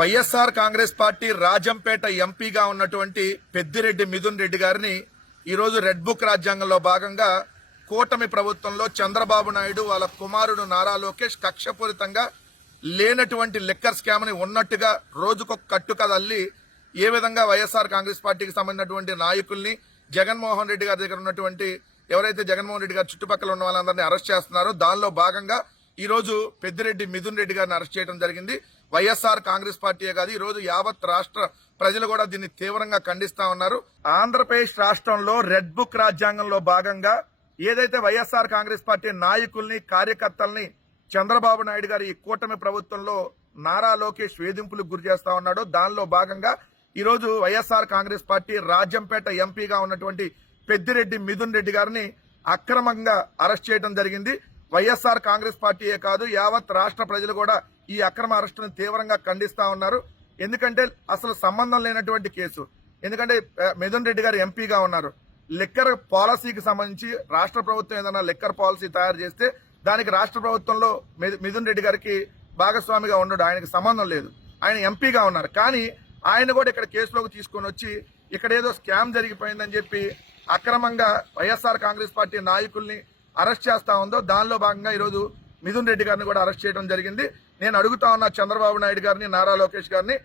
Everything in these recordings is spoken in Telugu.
వైఎస్ఆర్ కాంగ్రెస్ పార్టీ రాజంపేట ఎంపీగా ఉన్నటువంటి పెద్దిరెడ్డి మిథున్ రెడ్డి గారిని ఈరోజు రెడ్ బుక్ రాజ్యాంగంలో భాగంగా కూటమి ప్రభుత్వంలో చంద్రబాబు నాయుడు వాళ్ళ కుమారుడు నారా లోకేష్ కక్షపూరితంగా లేనటువంటి లిక్కర్ స్కామ్ ని ఉన్నట్టుగా రోజుకొక కట్టుకథ అల్లి ఏ విధంగా వైఎస్ఆర్ కాంగ్రెస్ పార్టీకి సంబంధించినటువంటి నాయకుల్ని జగన్మోహన్ రెడ్డి గారి దగ్గర ఉన్నటువంటి ఎవరైతే జగన్మోహన్ రెడ్డి గారి చుట్టుపక్కల ఉన్న వాళ్ళందరినీ అరెస్ట్ చేస్తున్నారో దానిలో భాగంగా ఈ రోజు పెద్దిరెడ్డి మిథున్ రెడ్డి గారిని అరెస్ట్ చేయడం జరిగింది. వైఎస్ఆర్ కాంగ్రెస్ పార్టీయే కాదు, ఈ రోజు యావత్ రాష్ట్ర ప్రజలు కూడా దీన్ని తీవ్రంగా ఖండిస్తా ఉన్నారు. ఆంధ్రప్రదేశ్ రాష్ట్రంలో రెడ్ బుక్ రాజ్యాంగంలో భాగంగా ఏదైతే వైఎస్ఆర్ కాంగ్రెస్ పార్టీ నాయకుల్ని కార్యకర్తల్ని చంద్రబాబు నాయుడు గారి ఈ కూటమి ప్రభుత్వంలో నారా లోకేష్ వేధింపులకు గురి చేస్తా ఉన్నాడో దానిలో భాగంగా ఈ రోజు వైఎస్ఆర్ కాంగ్రెస్ పార్టీ రాజంపేట ఎంపీగా ఉన్నటువంటి పెద్దిరెడ్డి మిథున్ రెడ్డి గారిని అక్రమంగా అరెస్ట్ చేయడం జరిగింది. వైఎస్ఆర్ కాంగ్రెస్ పార్టీయే కాదు, యావత్ రాష్ట్ర ప్రజలు కూడా ఈ అక్రమ అరెస్టును తీవ్రంగా ఖండిస్తా ఉన్నారు. ఎందుకంటే అసలు సంబంధం లేనటువంటి కేసు. ఎందుకంటే మిథున్ రెడ్డి గారు ఎంపీగా ఉన్నారు. లిక్కర్ పాలసీకి సంబంధించి రాష్ట్ర ప్రభుత్వం ఏదైనా లిక్కర్ పాలసీ తయారు చేస్తే దానికి రాష్ట్ర ప్రభుత్వంలో మిథున్ రెడ్డి గారికి భాగస్వామిగా ఉండడు, ఆయనకి సంబంధం లేదు. ఆయన ఎంపీగా ఉన్నారు. కానీ ఆయన కూడా ఇక్కడ కేసులోకి తీసుకొని వచ్చి ఇక్కడ ఏదో స్కామ్ జరిగిపోయిందని చెప్పి అక్రమంగా వైఎస్ఆర్ కాంగ్రెస్ పార్టీ నాయకుల్ని అరెస్ట్ చేస్తా ఉందో దానిలో భాగంగా ఈరోజు మిథున్ రెడ్డి గారిని కూడా అరెస్ట్ చేయడం జరిగింది. నేను అడుగుతా ఉన్నా చంద్రబాబు నాయుడు గారిని, నారా లోకేష్ గారిని,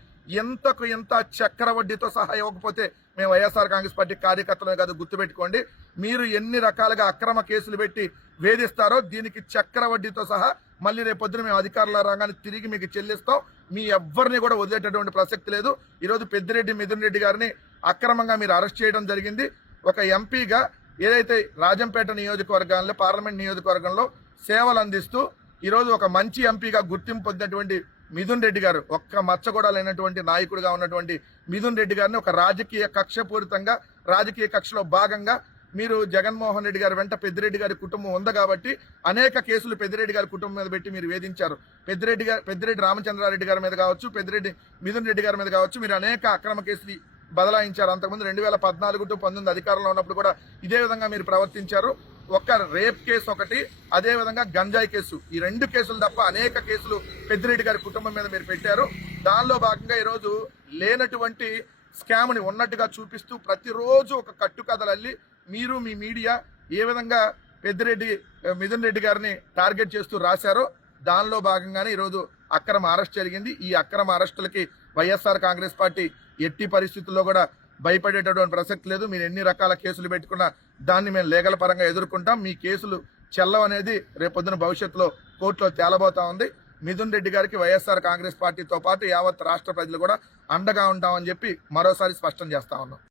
ఎంతకు ఎంత చక్కెర వడ్డీతో సహా ఇవ్వకపోతే మేము వైఎస్ఆర్ కాంగ్రెస్ పార్టీ కార్యకర్తలే కాదు, గుర్తుపెట్టుకోండి. మీరు ఎన్ని రకాలుగా అక్రమ కేసులు పెట్టి వేధిస్తారో దీనికి చక్కెర వడ్డీతో సహా మళ్ళీ రేపొద్దున మేము అధికారుల రంగాన్ని తిరిగి మీకు చెల్లిస్తాం. మీ ఎవ్వరిని కూడా వదిలేటటువంటి ప్రసక్తి లేదు. ఈరోజు పెద్దిరెడ్డి మిథున్ రెడ్డి గారిని అక్రమంగా మీరు అరెస్ట్ చేయడం జరిగింది. ఒక ఎంపీగా ఏదైతే రాజంపేట నియోజకవర్గాల్లో పార్లమెంట్ నియోజకవర్గంలో సేవలు అందిస్తూ ఈరోజు ఒక మంచి ఎంపీగా గుర్తింపు పొందినటువంటి మిథున్ రెడ్డి గారు, ఒక్క మచ్చ కూడా లేనటువంటి నాయకుడిగా ఉన్నటువంటి మిథున్ రెడ్డి గారిని ఒక రాజకీయ కక్షపూరితంగా రాజకీయ కక్షలో భాగంగా మీరు జగన్మోహన్ రెడ్డి గారి వెంట పెద్దిరెడ్డి గారి కుటుంబం ఉంది కాబట్టి అనేక కేసులు పెద్దిరెడ్డి గారి కుటుంబం మీద పెట్టి మీరు వేధించారు. పెద్దిరెడ్డి రామచంద్రారెడ్డి గారి మీద కావచ్చు, పెద్దిరెడ్డి మిథున్ రెడ్డి గారి మీద కావచ్చు, మీరు అనేక అక్రమ కేసులు బదలాయించారు. అంతకుముందు 2014 టు 2019 అధికారంలో ఉన్నప్పుడు కూడా ఇదే విధంగా మీరు ప్రవర్తించారు. ఒక్క రేప్ కేసు ఒకటి, అదే విధంగా గంజాయి కేసు, ఈ 2 కేసులు తప్ప అనేక కేసులు పెద్దిరెడ్డి గారి కుటుంబం మీద మీరు పెట్టారు. దానిలో భాగంగా ఈరోజు లేనటువంటి స్కామ్ ని ఉన్నట్టుగా చూపిస్తూ ప్రతిరోజు ఒక కట్టుకథలల్లి మీరు మీ మీడియా ఏ విధంగా పెద్దిరెడ్డి మిథున్ రెడ్డి గారిని టార్గెట్ చేస్తూ రాశారో దానిలో భాగంగానే ఈరోజు అక్రమ అరెస్ట్ జరిగింది. ఈ అక్రమ అరెస్టులకి వైఎస్ఆర్ కాంగ్రెస్ పార్టీ ఎట్టి పరిస్థితుల్లో కూడా భయపడేటటువంటి ప్రసక్తి లేదు. మీరు ఎన్ని రకాల కేసులు పెట్టుకున్నా దాన్ని మేము లీగల్ పరంగా ఎదుర్కొంటాం. మీ కేసులు చెల్లవనేది రేపొద్దున భవిష్యత్తులో కోర్టులో తేలబోతా ఉంది. మిథున్ రెడ్డి గారికి వైఎస్ఆర్ కాంగ్రెస్ పార్టీతో పాటు యావత్ రాష్ట్ర ప్రజలు కూడా అండగా ఉంటామని చెప్పి మరోసారి స్పష్టం చేస్తా ఉన్నాం.